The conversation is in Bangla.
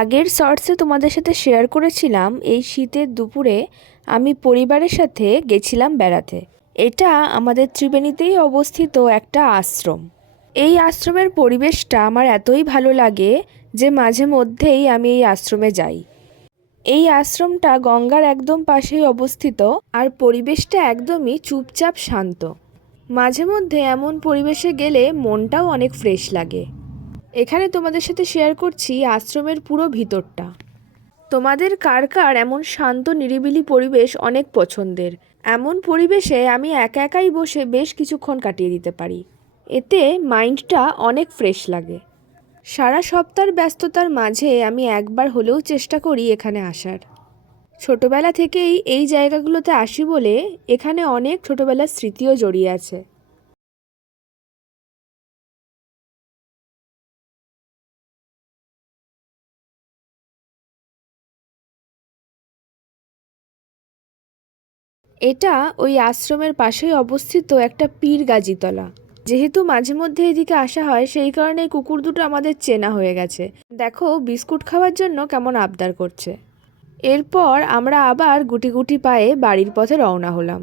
আগের শর্টসে তোমাদের সাথে শেয়ার করেছিলাম এই শীতের দুপুরে আমি পরিবারের সাথে গেছিলাম বেড়াতে। এটা আমাদের ত্রিবেণীতেই অবস্থিত একটা আশ্রম। এই আশ্রমের পরিবেশটা আমার এতই ভালো লাগে যে মাঝে মধ্যেই আমি এই আশ্রমে যাই। এই আশ্রমটা গঙ্গার একদম পাশেই অবস্থিত আর পরিবেশটা একদমই চুপচাপ শান্ত। মাঝে মধ্যে এমন পরিবেশে গেলে মনটাও অনেক ফ্রেশ লাগে। এখানে তোমাদের সাথে শেয়ার করছি আশ্রমের পুরো ভিতরটা। তোমাদের কার কার এমন শান্ত নিরিবিলি পরিবেশ অনেক পছন্দের? এমন পরিবেশে আমি একা একাই বসে বেশ কিছুক্ষণ কাটিয়ে দিতে পারি। এতে মাইন্ডটা অনেক ফ্রেশ লাগে। সারা সপ্তাহের ব্যস্ততার মাঝে আমি একবার হলেও চেষ্টা করি এখানে আসার। ছোটবেলা থেকেই এই জায়গাগুলোতে আসি বলে এখানে অনেক ছোটবেলার স্মৃতিও জড়িয়ে আছে। এটা ওই আশ্রমের পাশেই অবস্থিত একটা পীর গাজিতলা। যেহেতু মাঝে মধ্যে এদিকে আসা হয় সেই কারণে এই কুকুর দুটো আমাদের চেনা হয়ে গেছে। দেখো বিস্কুট খাওয়ার জন্য কেমন আবদার করছে। এরপর আমরা আবার গুটি গুটি পায়ে বাড়ির পথে রওনা হলাম।